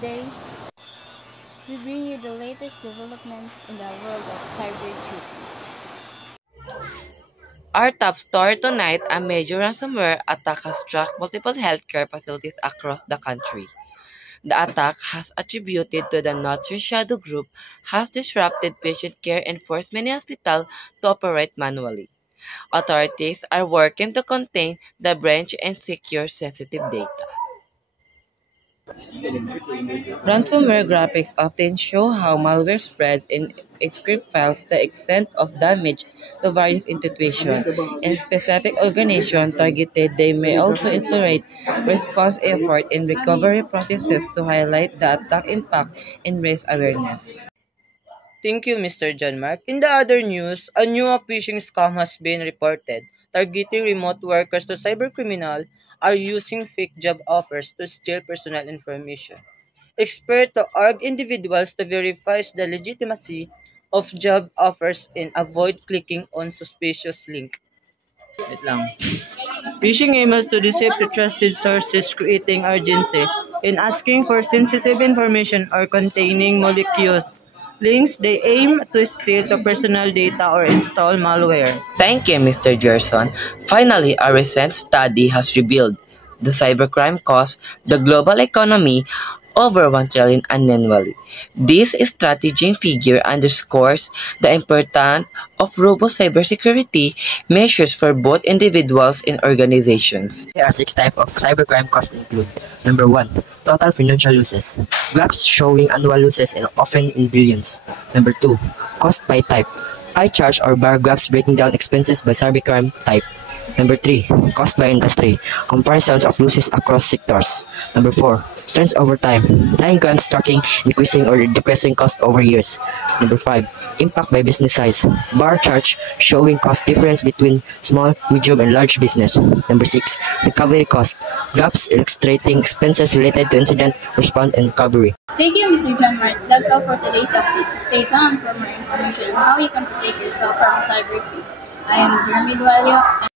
Today, we bring you the latest developments in the world of cyber threats. Our top story tonight, a major ransomware attack has struck multiple healthcare facilities across the country. The attack has attributed to the Notre Shadow Group has disrupted patient care and forced many hospitals to operate manually. Authorities are working to contain the breach and secure sensitive data. Ransomware graphics often show how malware spreads in script files, the extent of damage to various institutions and specific organizations targeted. They may also illustrate response effort and recovery processes to highlight the attack impact and raise awareness. Thank you, Mr. John Mark. In the other news, a new phishing scam has been reported, targeting remote workers to cybercriminals are using fake job offers to steal personal information. Experts urge individuals to verify the legitimacy of job offers and avoid clicking on suspicious links. Wait lang. Phishing emails to deceive to trusted sources, creating urgency in asking for sensitive information or containing malicious links. They aim to steal the personal data or install malware. Thank you, Mr. Gerson. Finally, a recent study has revealed the cybercrime costs the global economy over 1 trillion annually. This strategic figure underscores the importance of robust cybersecurity measures for both individuals and organizations. There are 6 types of cybercrime costs include. Number 1. Total financial losses. Graphs showing annual losses and often in billions. Number 2. Cost by type. Pie charts or bar graphs breaking down expenses by cybercrime type. Number 3. Cost by industry. Comparisons of losses across sectors. Number 4. Trends over time. Line grams tracking increasing or decreasing cost over years. Number 5. Impact by business size. Bar chart showing cost difference between small, medium, and large business. Number 6. Recovery cost. Graphs illustrating expenses related to incident response and recovery. Thank you, Mr. John Mark. That's all for today's update. Stay tuned for more information on how you can protect yourself from cyber threats. I am Jeremy Dualio.